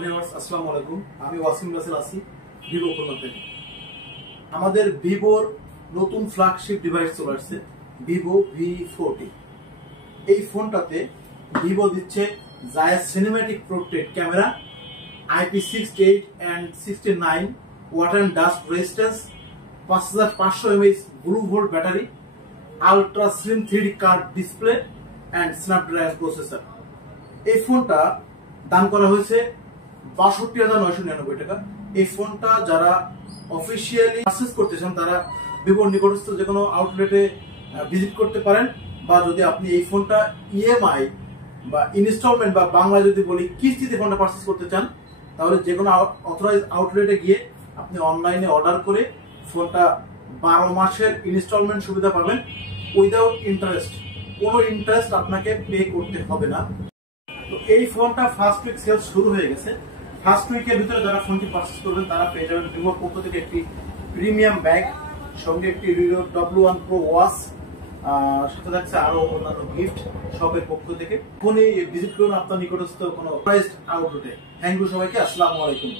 Viewers আসসালামু আলাইকুম, আমি ওয়াসিম রাসেল আছি ভিভো খুলনা থেকে। আমাদের ভিভোর নতুন ফ্ল্যাগশিপ ডিভাইস চলে আসছে ভিভো V40। এই ফোনটাতে ভিভো দিচ্ছে Zeiss cinematic portrait camera, IP68 and 69 water and dust resistance, 5500 mAh blue volt battery, ultra slim 3D curve display and Snapdragon processor. এই ফোনটা দাম করা হয়েছে 62,999 টাকা। এই ফোনটা যারা অফিসিয়ালি পারচেজ করতে চান তারা ভিভোর নিকটস্থ যে কোনো আউটলেটে ভিজিট করতে পারেন, বা যদি আপনি এই ফোনটা EMI বা ইনস্টলমেন্ট বা বাংলা যদি বলি কিস্তিতে ফোনটা পারচেজ করতে চান, তাহলে যে কোনো অথরাইজ আউটলেটে গিয়ে আপনি অনলাইনে অর্ডার করে ফোনটা 12 মাসের ইনস্টলমেন্ট সুবিধা পাবেন উইদাউট ইন্টারেস্ট। কোনো ইন্টারেস্ট আপনাকে পে করতে হবে না। তো এই ফোনটা ফার্স্ট উইক সেল শুরু হয়ে গেছে। ফার্স্ট উইকের ভিতরে যারা ফোনটি পারচেজ করবেন তারা পেয়ে যাবেন ভিভোর পক্ষ থেকে একটি প্রিমিয়াম ব্যাগ, সঙ্গে একটি রিও W1 Pro ওয়াচ, সাথে থাকছে আরো অন্যান্য গিফট শপের পক্ষ থেকে। ফোনে ভিজিট করুন আপনার নিকটস্থ কোনো প্রাইসড আউটলেটে। থ্যাংক ইউ সবাইকে, আসসালামু আলাইকুম।